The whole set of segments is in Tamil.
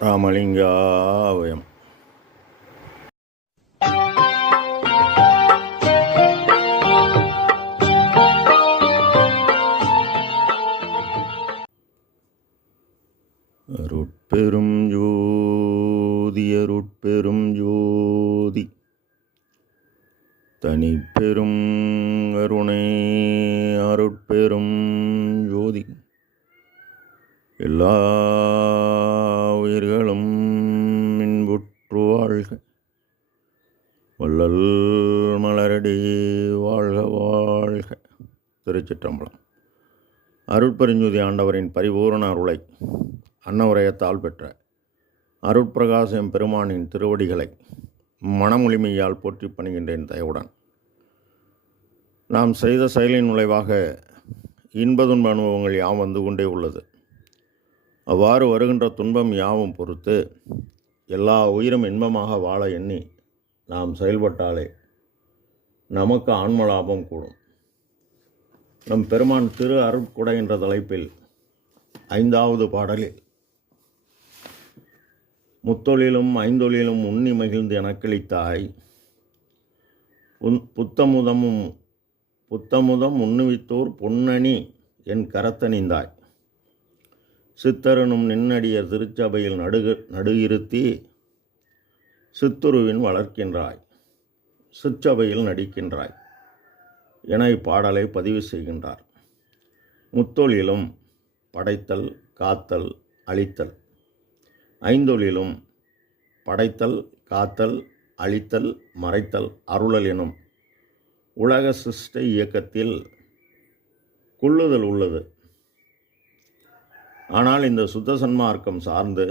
ராமலிங்காவயம். அருட்பெரும் ஜோதி அருட்பெரும் ஜோதி தனிப்பெரும் கருணை அருட்பெரும் ஜோதி எல்லா உயிர்களும் இன்புற்று வாழ்க. வள்ளல் மலரடி வாழ்க வாழ்க. திருச்சிற்றம்பலம். அருட்பெருஞ்சோதி ஆண்டவரின் பரிபூரண அருளை அன்னவரையத்தால் பெற்ற அருட்பிரகாசம் பெருமானின் திருவடிகளை மனமொழிமையால் போற்றி பணிகின்றேன் தயவுடன். நாம் செய்த செயலின் நுழைவாக இன்பதுன்ப அனுபவங்கள் யாவும் வந்து கொண்டே உள்ளது. அவ்வாறு வருகின்ற துன்பம் யாவும் பொறுத்து எல்லா உயிரும் இன்பமாக வாழ எண்ணி நாம் செயல்பட்டாலே நமக்கு ஆன்ம லாபம் கூடும். நம் பெருமான் திரு அருட்கொடை என்ற தலைப்பில் 5வது பாடலில் முத்தொழிலும் ஐந்தொழிலும் உண்ணி மகிழ்ந்து எனக்களித்தாய், புத்தமுதம் உண்ணுவித்தோர் பொன்னணி என் கரத்தணிந்தாய், சித்தரனும் நின்னடியர் திருச்சபையில் நடுகிருத்தி சித்துருவின் வளர்க்கின்றாய், சிற்சபையில் நடிக்கின்றாய் என இப்பாடலை பதிவு செய்கின்றார். முத்தொழிலும் படைத்தல், காத்தல், அழித்தல், ஐந்தொழிலும் படைத்தல், காத்தல், அழித்தல், மறைத்தல், அருளல் எனும் உலக சிருஷ்ட இயக்கத்தில் கொள்ளுதல் உள்ளது. ஆனால் இந்த சுத்த சன்மார்க்கம் சார்ந்து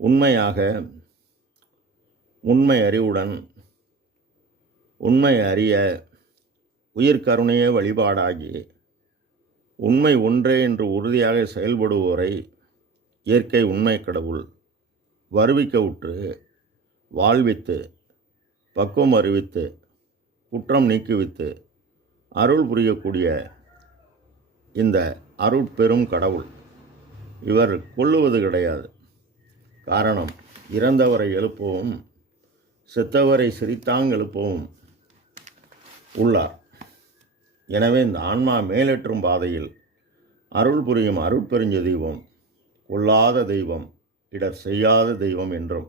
உண்மையாக உண்மை அறிவுடன் உண்மை அறிய உயிர்கருணையே வழிபாடாகி உண்மை ஒன்றே என்று உறுதியாக செயல்படுவோரை இயற்கை உண்மை கடவுள் வருவிக்க உற்று வாழ்வித்து பக்குவம் அறிவித்து குற்றம் நீக்குவித்து அருள் புரியக்கூடிய இந்த அருட்பெரும் கடவுள் இவர் கொல்லுவது கிடையாது. காரணம், இறந்தவரை எழுப்பவும் செத்தவரை சிரித்தாங்க எழுப்பவும் உள்ளார். எனவே இந்த ஆன்மா மேலேற்றும் பாதையில் அருள் புரியும் அருட்பெருஞ்ச தெய்வம் கொல்லாத தெய்வம், இடர் செய்யாத தெய்வம் என்றும்,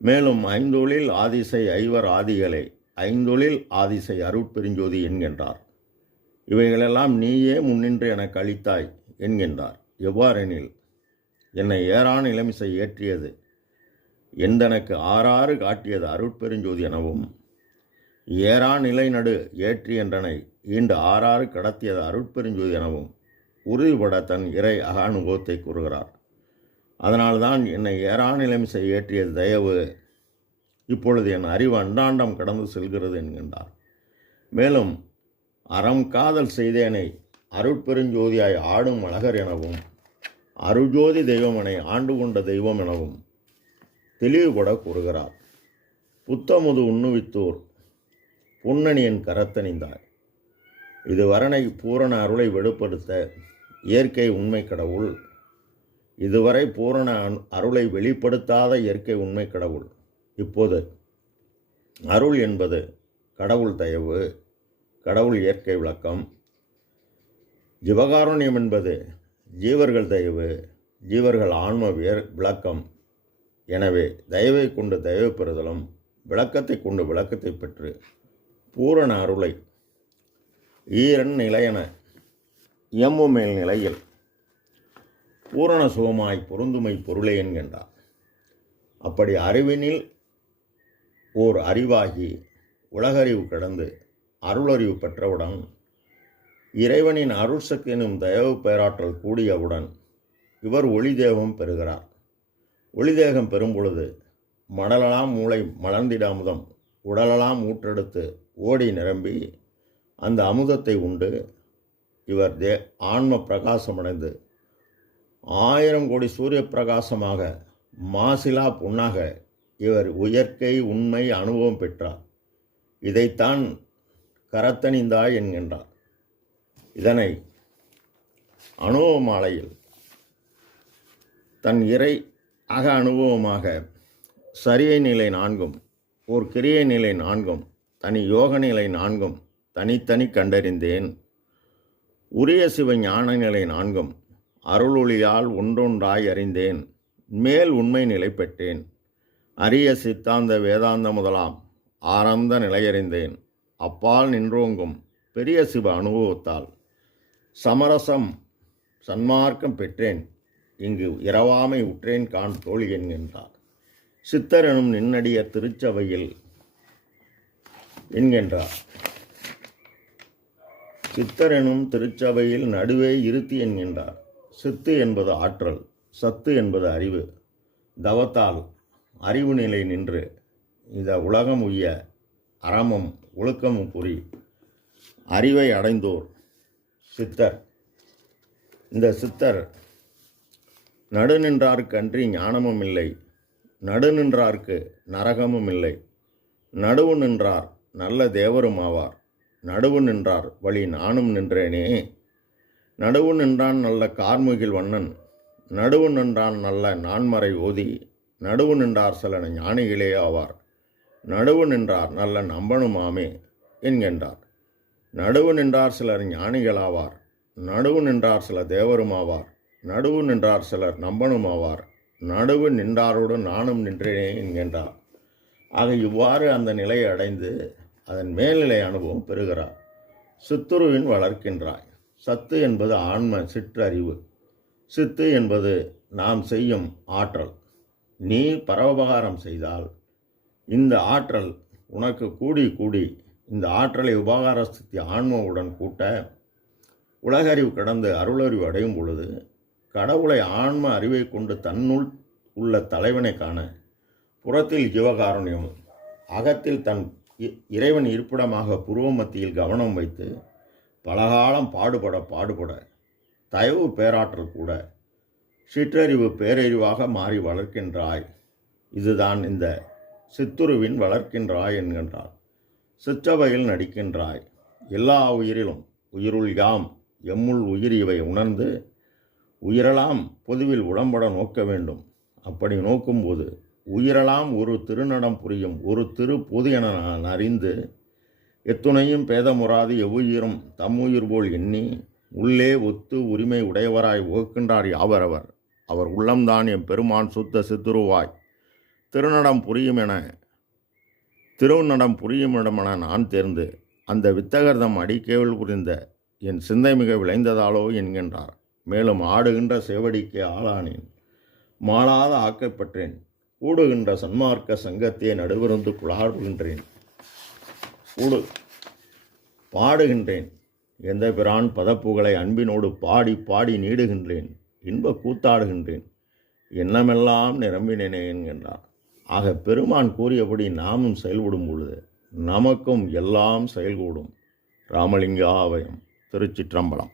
மேலும் ஐந்தொழில் ஆதிசை ஐவர் ஆதிகளை ஐந்தொழில் ஆதிசை அருட்பெருஞ்சோதி என்கின்றார். இவைகளெல்லாம் நீயே முன்னின்று எனக்கு அளித்தாய் என்கின்றார். எவ்வாறெனில், என்னை ஏறான் இளமிசை ஏற்றியது எந்தனக்கு ஆறாறு காட்டியது அருட்பெருஞ்சோதி எனவும், ஏறான் நிலைநடு ஏற்றி என்றனை ஈண்டு ஆறாறு கடத்தியது அருட்பெருஞ்சோதி எனவும் உறுதிபட தன் இறை அனுபவத்தை கூறுகிறார். அதனால்தான் என்னை ஏறான் இளமிசை ஏற்றியது தயவு, இப்பொழுது என் அறிவு அண்டாண்டம் கடந்து செல்கிறது என்கின்றார். மேலும் அறம் காதல் செய்தேனை அருட்பெருஞ்சோதியாய் ஆடும் அழகர் எனவும், அருஜோதி தெய்வமனை ஆண்டு கொண்ட தெய்வம் எனவும் தெளிவுபட கூறுகிறார். புத்தமுது உண்ணுவித்தோர் பொன்னணியன் கரத்தணிந்தாய். இது வரணை பூரண அருளை வெளிப்படுத்த இயற்கை உண்மை கடவுள், இதுவரை பூரண அருளை வெளிப்படுத்தாத இயற்கை உண்மை கடவுள். இப்போது அருள் என்பது கடவுள் தயவு, கடவுள் இயற்கை விளக்கம். ஜீவகாருண்யம் என்பது ஜீவர்கள் தயவு, ஜீவர்கள் ஆன்ம விளக்கம். எனவே தயவை கொண்டு தயவு பெறுதலும், விளக்கத்தை கொண்டு விளக்கத்தை பெற்று பூரண அருளை ஈரன் நிலையென இயம்பு மேல் நிலையில் பூரண சுகமாய் பொருந்துமை பொருளே என்கின்றார். அப்படி அறிவினில் ஓர் அறிவாகி உலகறிவு கடந்து அருளறிவு பெற்றவுடன் இறைவனின் அருள் சக்தி எனும் தயவு பேராற்றல் கூடியவுடன் இவர் ஒளி தேகம் பெறுகிறார். ஒளி தேகம் பெறும் பொழுது மடலலாம் மூளை மலர்ந்திட அமுதம் உடலலாம் ஊற்றெடுத்து ஓடி நிரம்பி அந்த அமுதத்தை உண்டு இவர் ஆன்ம பிரகாசமடைந்து 1000 கோடி சூரிய பிரகாசமாக மாசிலா பொன்னாக இவர் இயற்கை உண்மை அனுபவம் பெற்றார். இதைத்தான் கரத்தணிந்தாய் என்கின்றார். இதனை அனுபவ மாலையில் தன் இறை அக அனுபவமாக சரியை நிலை 4ம் ஓர் கிரியை நிலை 4ம் தனி யோக நிலை 4ம் தனித்தனி கண்டறிந்தேன். உரிய சிவ ஞான நிலை 4ம் அருளொளியால் ஒன்றொன்றாய் அறிந்தேன். மேல் உண்மை நிலை பெற்றேன். அரிய சித்தாந்த வேதாந்த முதலாம் ஆனந்த நிலையறிந்தேன். அப்பால் நின்றோங்கும் பெரிய சிவ அனுபவத்தால் சமரசம் சன்மார்க்கம் பெற்றேன். இங்கு இரவாமை உற்றேன் காண் தோழி என்கின்றார். சித்தர் எனும் நின்னடிய திருச்சபையில் என்கின்றார். சித்தர் எனும் திருச்சபையில் நடுவே இருத்தி என்கின்றார். சித்து என்பது ஆற்றல், சத்து என்பது அறிவு. தவத்தால் அறிவு நிலை நின்று இந்த உலகம் உய்ய அறமும் ஒழுக்கமும் புரி அறிவை அடைந்தோர் சித்தர். இந்த சித்தர் நடுநின்றார்க்கு அன்றி ஞானமும் இல்லை, நடுநின்றார்க்கு நரகமும் இல்லை. நடுவு நின்றார் நல்ல தேவரும் ஆவார். நடுவு நின்றார் வழி நானும் நின்றேனே. நடுவு நின்றான் நல்ல கார்முகில் வண்ணன். நடுவு நின்றான் நல்ல நான்மறை ஓதி. நடுவு நின்றார் சில ஞானிகளே ஆவார். நடுவு நின்றார் நல்ல நம்பனுமாமே என்கின்றார். நடுவு நின்றார் சிலர் ஞானிகளாவார். நடுவு நின்றார் சில தேவருமாவார். நடுவு நின்றார் சிலர் நம்பனுமாவார். நடுவு நின்றாரோடு நானும் நின்றேனே என்கின்றார். ஆக இவ்வாறு அந்த நிலையை அடைந்து அதன் மேல்நிலை அனுபவம் பெறுகிறார். சித்துருவின் வளர்க்கின்றாய். சத்து என்பது ஆன்ம சிற்றறிவு. சித்து என்பது நாம் செய்யும் ஆற்றல். நீ பரோபகாரம் செய்தால் இந்த ஆற்றல் உனக்கு கூடி கூடி இந்த ஆற்றலை உபகார ஸ்திதி ஆன்மாவுடன் கூட்ட உலகறிவு கடந்து அருளறிவு அடையும் பொழுது கடவுளை ஆன்ம அறிவை கொண்டு தன்னுள் உள்ள தலைவனை காண புறத்தில் ஜீவகாருண்யம் அகத்தில் தன் இறைவன் இருப்பிடமாக புருவ மத்தியில் கவனம் வைத்து பலகாலம் பாடுபட தயவு பேராற்றல் கூட சிற்றறிவு பேரறிவாக மாறி வளர்க்கின்றாய். இதுதான் இந்த சித்துருவின் வளர்க்கின்றாய் என்கின்றார். சிற்றவையில் நடிக்கின்றாய். எல்லா உயிரிலும் உயிருள் யாம் எம்முள் உயிர் இவை உணர்ந்து உயிரெல்லாம் பொதுவில் உடம்பட நோக்க வேண்டும். அப்படி நோக்கும்போது உயிரெல்லாம் ஒரு திருநடம் புரியும் ஒரு திரு பொது என நான் அறிந்து எத்துணையும் பேதமுறாது எவ்வுயிரும் தம்முயிர் போல் எண்ணி உள்ளே ஒத்து உரிமை உடையவராய் ஓக்கின்றார் யாவரவர். அவர் உள்ளம்தான் எம் பெருமான் சுத்த சித்துருவாய் திருநடம் புரியுமிடமென நான் தேர்ந்து அந்த வித்தகர்தம் அடிக்கேவல் புரிந்த என் சிந்தை மிக விளைந்ததாலோ என்கின்றார். மேலும் ஆடுகின்ற சேவடிக்கு ஆளானேன், மாளாத ஆக்கப்பட்டேன். கூடுகின்ற சன்மார்க்க சங்கத்தை நடுவிருந்து குழாடுகின்றேன், பாடுகின்றேன். எந்த பிரான் பதப்புகளை அன்பினோடு பாடி பாடி நீடுகின்றேன். இன்ப கூத்தாடுகின்றேன். எண்ணமெல்லாம் நிரம்பினேனே என்கின்றார். ஆக பெருமான் கூறியபடி நாமும் செயல்படும் பொழுது நமக்கும் எல்லாம் செயல்கூடும். ராமலிங்காபயம். திருச்சிற்றம்பலம்.